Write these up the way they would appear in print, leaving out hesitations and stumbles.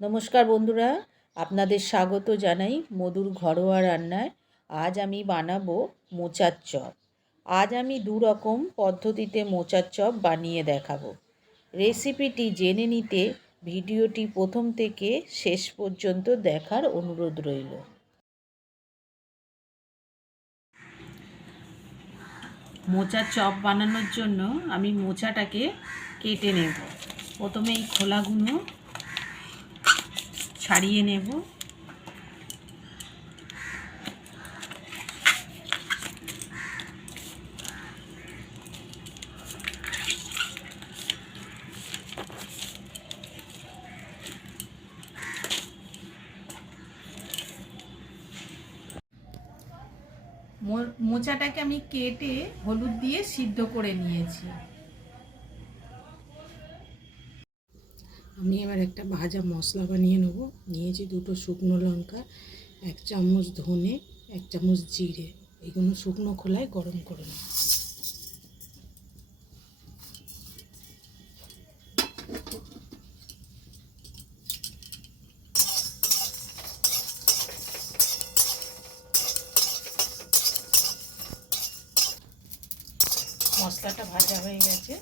নমস্কার বন্ধুরা, আপনাদের স্বাগত জানাই মধুর ঘরোয়া রান্নায়। আজ আমি বানাবো মোচার চপ। আজ আমি দু রকম পদ্ধতিতে মোচার চপ বানিয়ে দেখাবো। রেসিপিটি জেনে নিতে ভিডিওটি প্রথম থেকে শেষ পর্যন্ত দেখার অনুরোধ রইল। মোচার চপ বানানোর জন্য আমি মোচাটাকে কেটে নেব। প্রথমে এই খোলাগুলো ছাড়িয়ে নেব। মোচাটাকে আমি কেটে হলুদ দিয়ে সিদ্ধ করে নিয়েছি। আমি এবার একটা ভাজা মশলা বানিয়ে নেব। নিয়েছি দুটো শুকনো লঙ্কা, 1 চামচ ধনে, 1 চামচ জিরে। এগুলো শুকনো খোলায় গরম করে নেব। মশলাটা ভাজা হয়ে গেছে,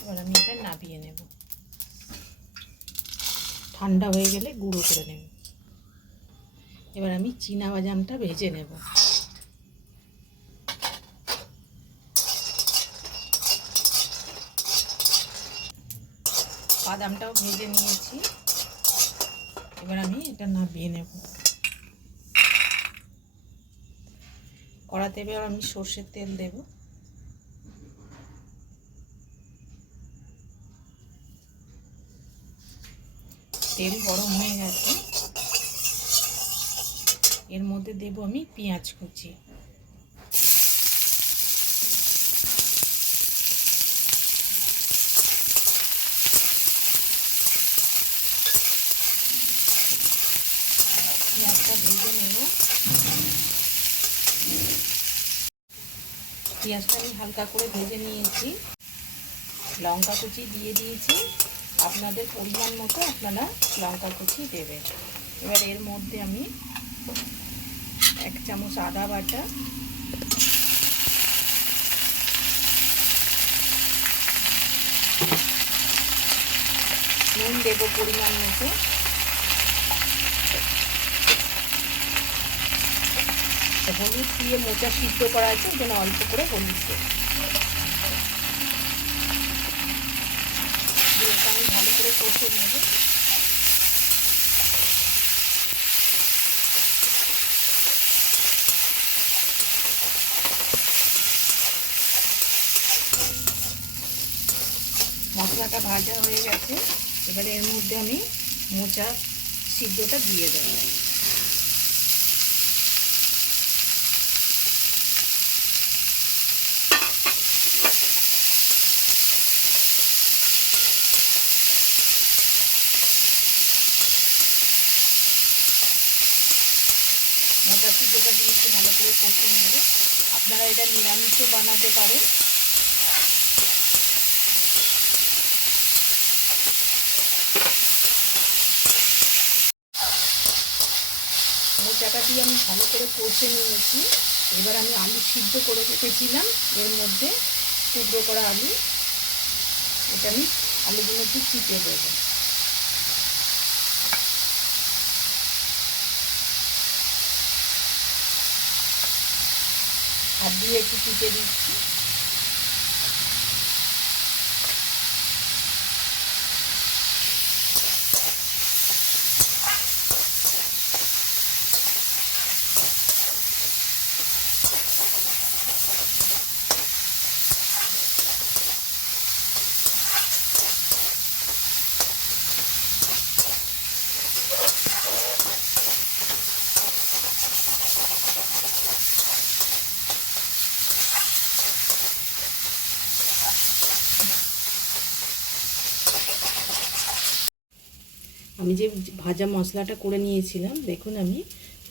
এবার আমি এটা নামিয়ে নেব। ঠান্ডা হয়ে গেলে গুঁড়ো করে নেব। এবার আমি চীনা বাদামটা ভেজে নেব। বাদামটাও ভেজে নিয়েছি, এবার আমি এটা নামিয়ে নেব। কড়াতে এবার আমি সর্ষের তেল দেব। তেল গরম হয়ে গেছে, এর মধ্যে দেব আমি পেঁয়াজ কুচি। পেঁয়াজটা ভেজে নেব। পেঁয়াজটা আমি হালকা করে ভেজে নিয়েছি। লঙ্কা কুচি দিয়ে দিয়েছি, আপনাদের পরিমাণ মতো আপনারা লঙ্কা কুচি দেবেন। এবার এর মধ্যে আমি 1 চামচ আদা বাটা, নুন দেব পরিমাণ মতো, হলুদ দিয়ে মোচা সিদ্ধ করা আছে, ওই জন্য অল্প করে হলুদ দেব। এটা আমি ভালো করে কষে নেব। মশলাটা ভাজা হয়ে গেছে, এবারে এর মধ্যে আমি মোচা সিদ্ধটা দিয়ে দেব। মোচা সিদ্ধটা দিয়ে একটু ভালো করে কষে নেব। আপনারা এটা নিরামিষও বানাতে পারেন। মোচাটা দিয়ে আমি ভালো করে কষে নিয়েছি। এবার আমি আলু সিদ্ধ করে রেখেছিলাম, এর মধ্যে টুকরো করা আলু, এটা আমি আলুগুলো একটু চিপে দেবো। হাত দিয়ে একটু চিপে দিচ্ছি। আমি যে ভাজা মশলাটা করে নিয়েছিলাম, দেখুন আমি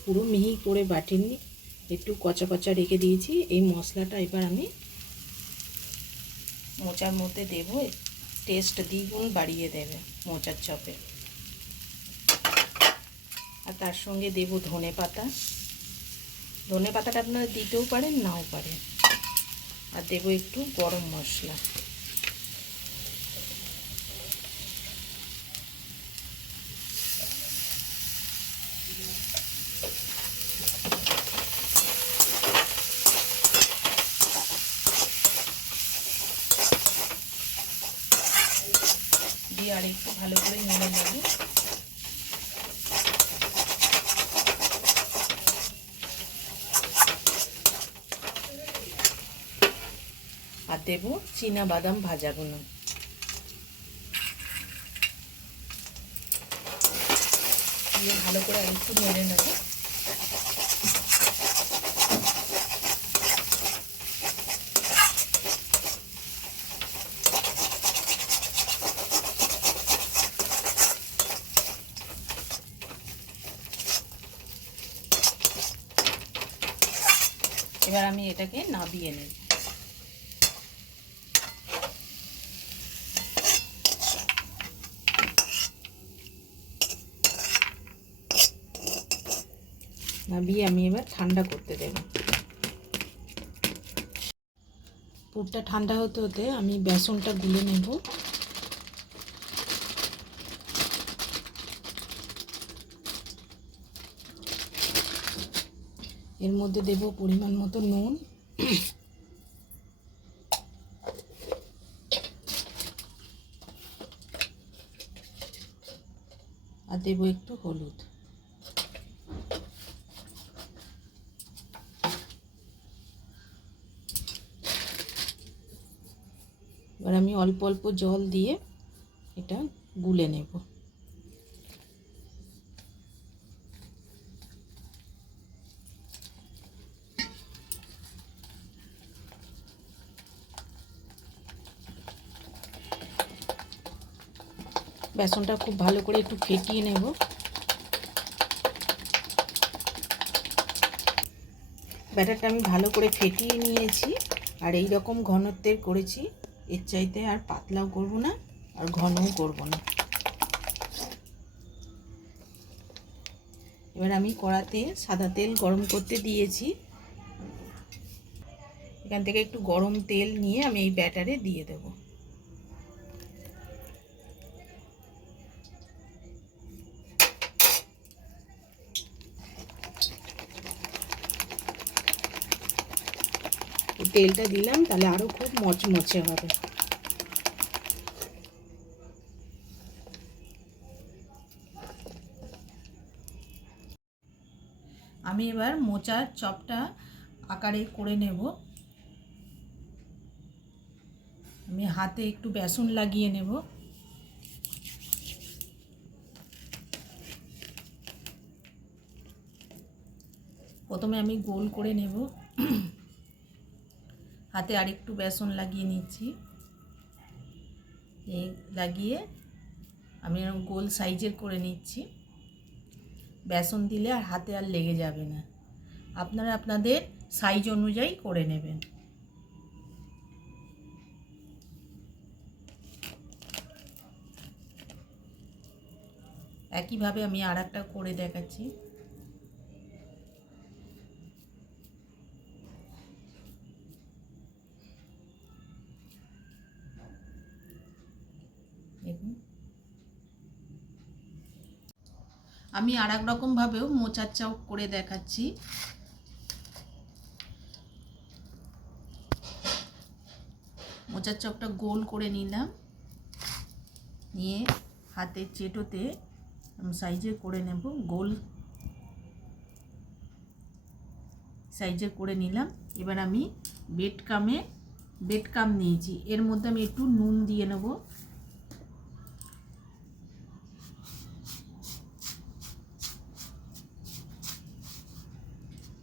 পুরো মিহি করে বাটিনি, একটু কচা কচা রেখে দিয়েছি। এই মশলাটা এবার আমি মোচার মধ্যে দেব। টেস্ট দ্বিগুণ বাড়িয়ে দেবে মোচার চপে। আর তার সঙ্গে দেব ধনে পাতা। ধনে পাতাটা আপনারা দিতেও পারেন, নাও পারেন। আর দেব একটু গরম মশলা। দিয়ে আর একটু ভালো করে নেড়ে নেব। আর দেব চীনা বাদাম ভাজাগুলো। দিয়ে ভালো করে আর একটু নেড়ে নেব। এবার আমি এটাকে নাবিয়ে নেব। নাবিয়ে আমি এবার ঠান্ডা করতে দেব। পুরটা ঠান্ডা হতে হতে আমি বেসনটা গুলে নেব। এর মধ্যে দেব পরিমাণ মতো নুন, আর দেব একটু হলুদ। এবার আমি অল্প অল্প জল দিয়ে এটা গুলে নেব। বেসনটা খুব ভালো করে একটু ফেটিয়ে নেব। ব্যাটারটা আমি ভালো করে ফেটিয়ে নিয়েছি, আর এই রকম ঘনত্বের করেছি। এর চাইতে আর পাতলাও করব না, আর ঘনও করব না। এবার আমি কড়াতে সাদা তেল গরম করতে দিয়েছি। এখান থেকে একটু গরম তেল নিয়ে আমি এই ব্যাটারে দিয়ে দেব। তেলটা দিলাম, তাহলে আরও খুব মচমচে হবে। আমি এবার মোচার চপটা আকারে করে নেব। আমি হাতে একটু বেসন লাগিয়ে নেব। প্রথমে আমি গোল করে নেব। হাতে আরেকটু বেসন লাগিয়ে নিচ্ছি। এই লাগিয়ে আমি এরকম গোল সাইজের করে নিচ্ছি। বেসন দিলে আর হাতে আর লেগে যাবে না। আপনারা আপনাদের সাইজ অনুযায়ী করে নেবেন। একইভাবে আমি আর একটা করে দেখাচ্ছি। দেখুন, আমি আর এক রকমভাবেও মোচার চপ করে দেখাচ্ছি। মোচার চপটা গোল করে নিলাম, নিয়ে হাতের চেটোতে সাইজের করে নেব। গোল সাইজের করে নিলাম। এবার আমি বেড কাম নিয়েছি, এর মধ্যে আমি একটু নুন দিয়ে নেব।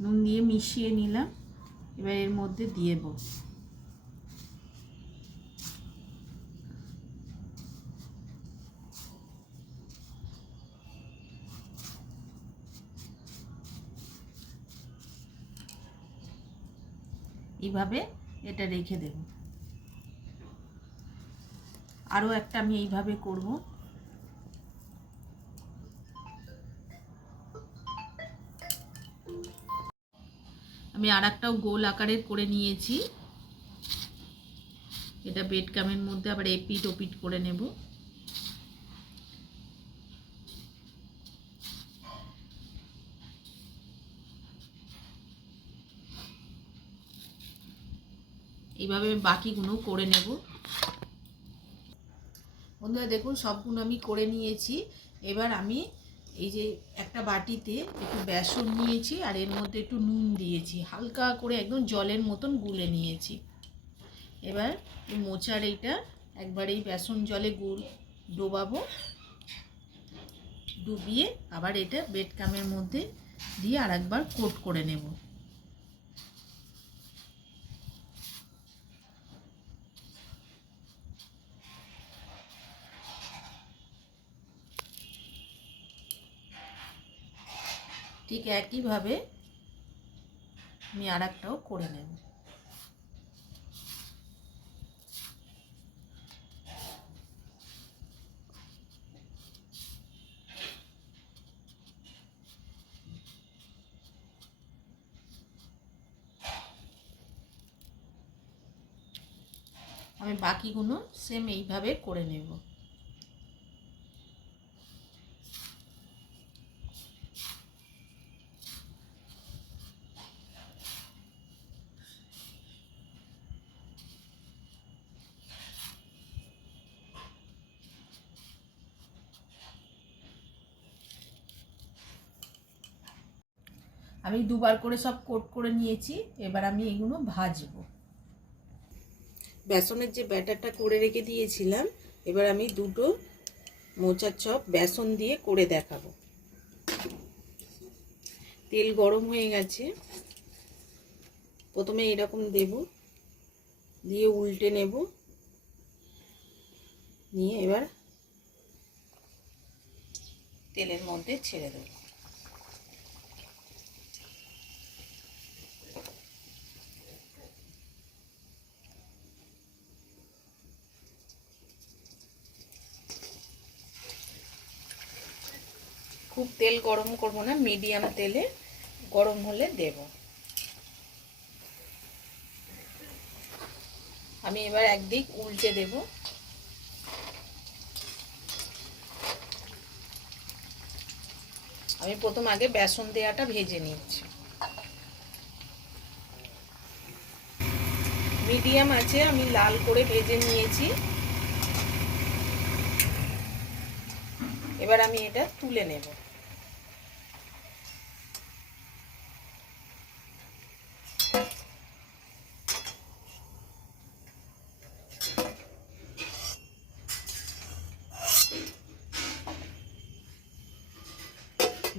নুন দিয়ে মিশিয়ে নিলাম। এবার এর মধ্যে দিয়ে দেব। এইভাবে এটা রেখে দেব। আরও একটা আমি এইভাবে করব। আমি আর একটাও গোল আকারের করে নিয়েছি। এটা বেড কামের মধ্যে আবার এপিট ওপিট করে নেব। এইভাবে বাকিগুলো করে নেব। বন্ধুরা দেখুন সবগুলো আমি করে নিয়েছি। এবার আমি এই যে একটা বাটিতে একটু বেসন নিয়েছি আর এর মধ্যে একটু নুন দিয়েছি, হালকা করে একদম জলের মতন গুলে নিয়েছি। এবার এই মোচার এইটা একবার এই বেসন জলে ডোবাবো, ডুবিয়ে আবার এটা বেড কামের মধ্যে দিয়ে আর একবার কোট করে নেব। ঠিক একইভাবে আমি আর একটাও করে নেব। আমি বাকিগুলো সেম এইভাবে করে নেব। আমি দুবার করে সব কোট করে নিয়েছি। এবার আমি এগুলো ভাজবো। বেসনের যে ব্যাটারটা করে রেখে দিয়েছিলাম, এবার আমি দুটো মোচার চপ বেসন দিয়ে করে দেখাবো। তেল গরম হয়ে গেছে, প্রথমে এরকম দেব, দিয়ে উল্টে নেব, নিয়ে এবার তেলের মধ্যে ছেড়ে দেব। খুব তেল গরম করব না, মিডিয়াম তেলে গরম হলে দেব। আমি এবার একদিক উল্টে দেব। আমি প্রথম আগে বেসন দেওয়াটা ভেজে নিচ্ছি। মিডিয়াম আছে আমি লাল করে ভেজে নিয়েছি। এবার আমি এটা তুলে নেব।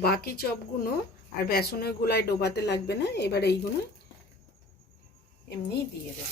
বাকি চপগুলো আর বেসনের গোলায় ডোবাতে লাগবে না, এবার এইগুলো এমনি দিয়ে দেব।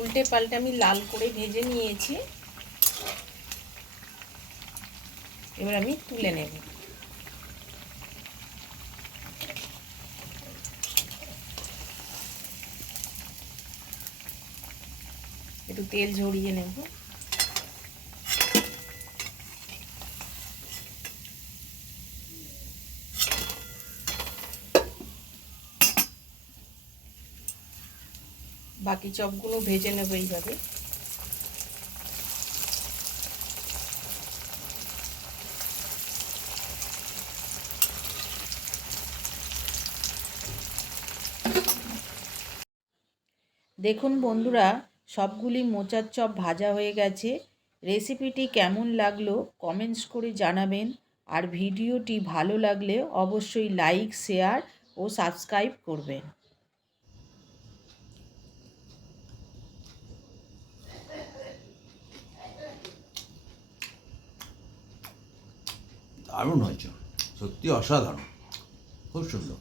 উল্টে পাল্টে আমি লাল করে ভেজে নিয়েছি। এবার আমি তুলে নেব। একটু তেল ঝরিয়ে নেব। বাকি চপগুলো ভেজে নেব এইভাবে। দেখুন বন্ধুরা, সবগুলি মোচার চপ ভাজা হয়ে গেছে। রেসিপিটি কেমন লাগলো কমেন্টস করে জানাবেন। আর ভিডিওটি ভালো লাগলে অবশ্যই লাইক, শেয়ার ও সাবস্ক্রাইব করবেন। দারুণ হয়েছে, সত্যি অসাধারণ, খুব সুন্দর।